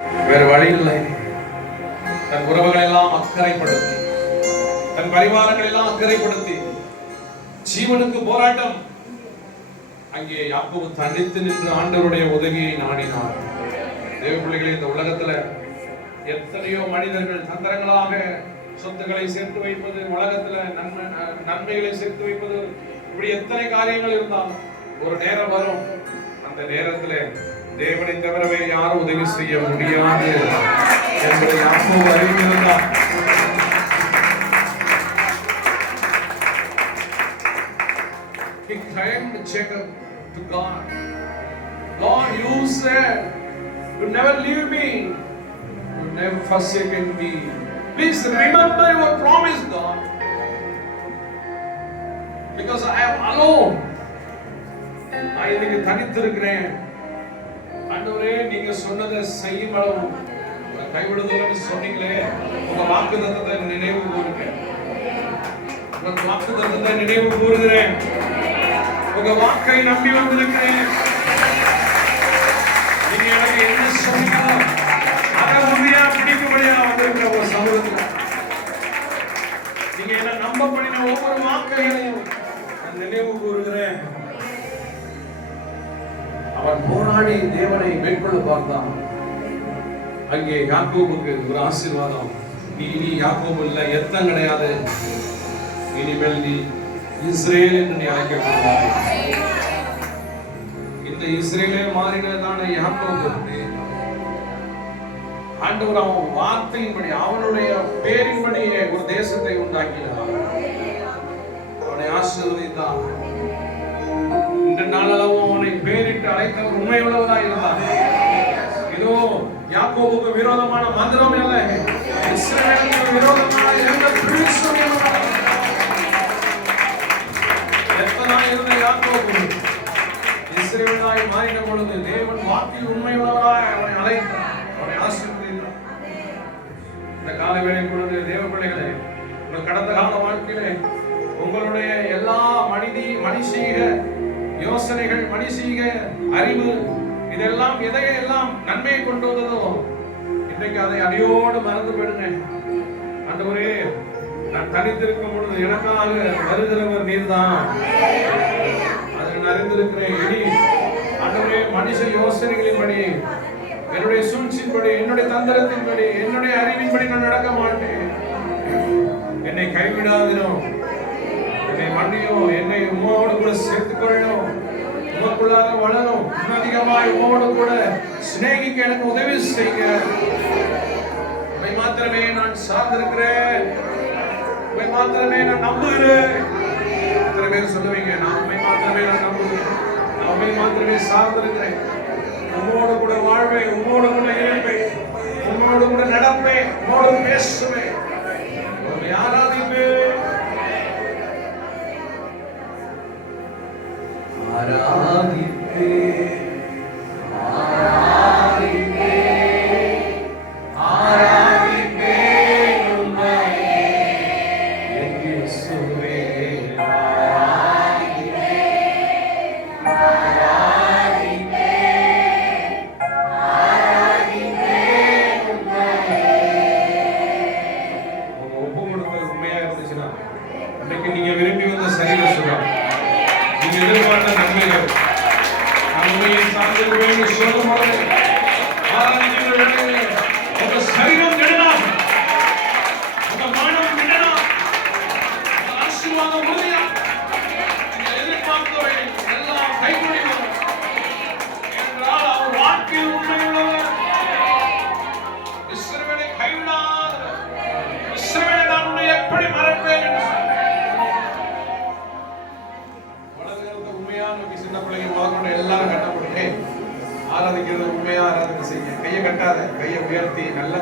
வேறு வழி இல்லை. தன் உறவுகள் எல்லாம் அக்கறைப்படுத்தி, தன் பரிவாரங்கள் எல்லாம் அக்கறைப்படுத்தி, ஜீவனுக்கு போராட்டம். அங்கே யாக்கோபு தனித்து நின்று ஆண்டவருடைய உதவியை நாடினார். தேவ பிள்ளைகளே, இந்த உலகத்துல எத்தனையோ மனிதர்கள் தந்திரங்களாக சொத்துக்களை சேர்த்து வைப்பது, உலகத்துல நன்மைகளை சேர்த்து வைப்பது, இப்படி எத்தனை காரியங்கள் இருந்தாலும் ஒரு நேரம் வரும், அந்த நேரத்துல தேவனை தவிர வேறு யாரும் உதவி செய்ய முடியாது என்பதை யாக்கோபு அறிந்திருந்தார். He claimed Jacob to God. Lord, you said you never leave me, you never forsaken me. Please remember your promise, God, because I am alone. நான் இன்னைக்கு தனித்திருக்கிறேன். ஆண்டவரே, நீங்க சொன்னதை செய்யும் அளவு கைவிடுதல்னு சொன்னீங்களே, உங்க வாக்குத்தத்தத்தை நினைவு கூறுகிறேன். உங்க வாக்குத்தத்தத்தை நினைவு கூறுகிறேன். உங்க வாக்கை நம்பி வந்திருக்கிறேன். நீங்க எனக்கு என்ன சொன்னீங்களோ அதை உறுதியா பிடிக்கும்படியா வந்திருக்கிற ஒரு சமூகத்தில் நீங்க என்ன நம்ப பண்ணின ஒவ்வொரு வாக்கைகளையும் நான் நினைவு கூறுகிறேன். அவன் போராடி தேவனை மேற்கொள்ள பார்த்தான். அங்கே யாக்கோபுக்கு ஒரு ஆசீர்வாதம். நீ இனி யாக்கோபு இல்ல, எத்தம் கிடையாது, இனிமேல் நீ இஸ்ரேல் என்று நீ அழைக்கப்படுவாய். இந்த இஸ்ரேலே மாறினதான யாக்கோபு ஆண்டவர் அவன் வார்த்தையின்படி, அவனுடைய பேரின்படி ஒரு தேசத்தை உண்டாக்கினார். அவனை ஆசீர்வதித்தான். இந்த நாளளவும் அவனை பேரிட்டு அழைத்தவர் உண்மையுள்ளவராய் இருந்தார். இதோ யாக்கோபுக்கு விரோதமான மந்திரம் அல்ல, இஸ்ரவேலுக்கு விரோதமான எந்த பிரிசும் இல்லை. எத்தனாய் இருந்த யாக்கோபு இஸ்ரவேலாய் மாறின பொழுது தேவன் வாக்கில் உண்மையுள்ளவராய் அவனை அழைத்தார், அவனை ஆசீர்வதித்தார். இந்த கால வேளை பொழுது தேவ பிள்ளைகளே, உங்கள் கடந்த கால வாழ்க்கையிலே உங்களுடைய எல்லா மனுஷீக யோசனைகள், மனுஷீக அறிவு, இதெல்லாம் எதையெல்லாம் நன்மையை கொண்டு வந்ததோ இன்றைக்கு அதை அடியோடு மறந்து போயிடுங்க. ஆண்டவரே, நான் தனித்திருக்கும் பொழுது எனக்காக வருகிறவர் நீர்தான், அதை நான் அறிந்திருக்கிறேன். இனி ஆண்டவரே, மனுஷ யோசனைகளின்படி, என்னுடைய சூழ்ச்சியின்படி, என்னுடைய தந்திரத்தின்படி, என்னுடைய அறிவின்படி நான் நடக்க மாட்டேன். என்னை கைவிடாதிரும், என்னை மன்னியும், என்னை உம்மோடு கூட சேர்த்துக் கொள்ளணும், உமக்குள்ளாக வளரும், அதிகமாய் உம்மோடு கூட சிநேகிக்க எனக்கு உதவி செய்ய. உம்மை மாத்திரமே நான் சார்ந்திருக்கிறேன், உம்மை மாத்திரமே நான் நம்புகிறேன். எத்தனை பேர் சொல்லுவீங்க, நான் உம்மை மாத்திரமே நான் நம்புகிறேன், நான் உம்மை மாத்திரமே சார்ந்திருக்கிறேன், உம்மோடு கூட வாழ்வேன், உம்மோடு கூட இருப்பேன், உம்மோடு கூட நடப்பேன், உம்மோடு பேசுவேன், உம்மை ஆராதிப்பேன். நீங்க விரும்பி வந்த சரீர சுகம், நீங்க எதிர்பார்த்த நன்மைகள், நன்மையை சார்ந்திருப்பேன் சொல்லும் பொழுது உங்க சரீரம் விடலாம், உங்க மனம் விடலாம், ஆசீர்வாதம் உறுதியா, நீங்க எதிர்பார்த்தவை எல்லாம் கைகூடியும் என்றால் அவர் வாழ்க்கையில் உண்மையுள்ளவர். இஸ்ரவேலை கைவிடாதவர், இஸ்ரவேலை நான் உன்னை எப்படி மறப்பேன் என்று சின்ன பிள்ளைங்க முதற்கொண்டு எல்லாரும் கட்டப்படுங்க. ஆராதிக்கிறது உண்மையா ஆராதனை செய்ய, கையை கட்டாத, கையை உயர்த்தி நல்ல